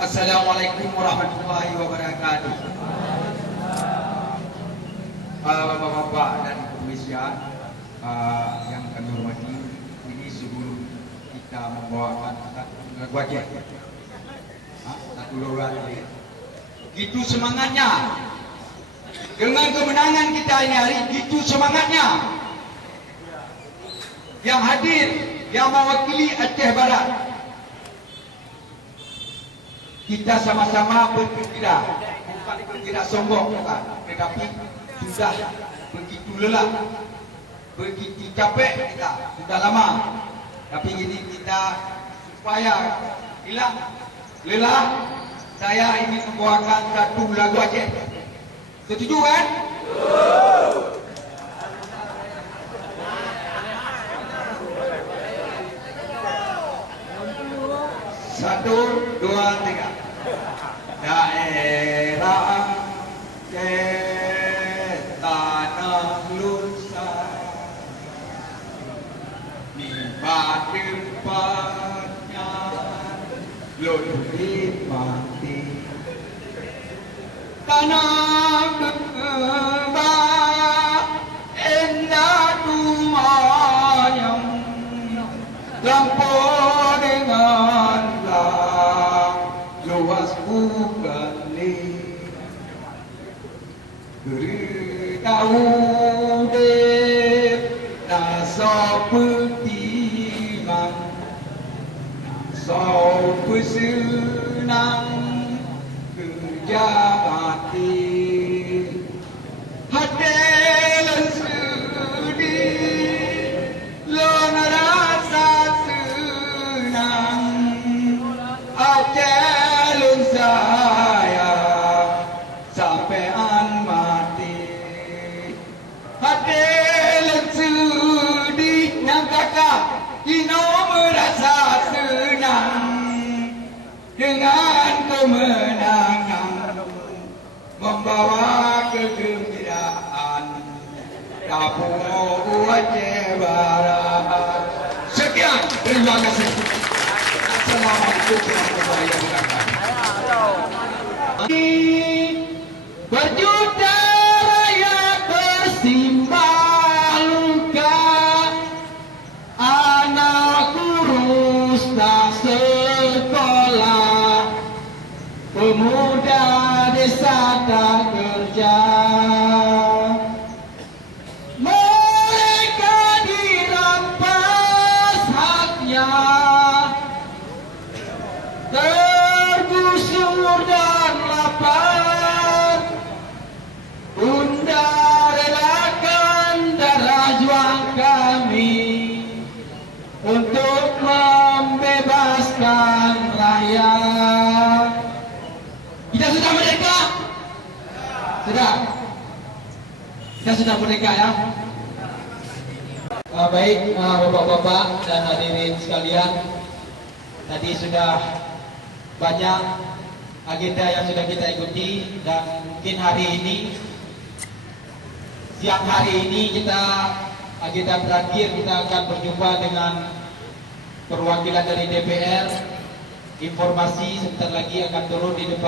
Assalamualaikum warahmatullahi wabarakatuh. Bapak-bapak dan Ibu-Ibu yang kami hormati, ini sebelum kita membawakan lagu wajib, satu lorat ini, gitu semangatnya. Dengan kemenangan kita ini hari, gitu semangatnya. Yang hadir, yang mewakili Aceh Barat, kita sama-sama bergembira, bukan bergembira sombong, bukan, tetapi sudah begitu lelah, begitu capek kita, sudah lama. Tapi ini kita supaya hilang lelah, saya ingin membawakan satu lagu Aceh. Setuju kan? Satu, dua, tiga. Daerah tanah lusa, di tempatnya lebih mati. Tanah kembang indah tumayang, lampau dengan luas bukali, tahu deh nasa petiman, nasa pesenang kerja mati, hati sedih, lona rasa senang, Aceh lun saya sampean mati, hati lun sedih nang kakak kino merasa senang dengan kemenangan, membawa kegembiraan Kampung Aceh Barat. Sekian, terima kasih. Assalamualaikum warahmatullahi wabarakatuh. Berjuta rakyat bersimbah luka, anak kurus tak sekolah, pemuda desa tak kerja. Mereka dirampas haknya, tergusur dan lapar. Bunda relakan darah juang kami untuk membebaskan rakyat. Kita sudah merdeka? Sudah? Kita sudah merdeka ya? Baik, bapak-bapak dan hadirin sekalian, tadi sudah banyak agenda yang sudah kita ikuti, dan mungkin hari ini, siang hari ini kita agenda terakhir, kita akan berjumpa dengan perwakilan dari DPR. Informasi sebentar lagi akan turun di depan.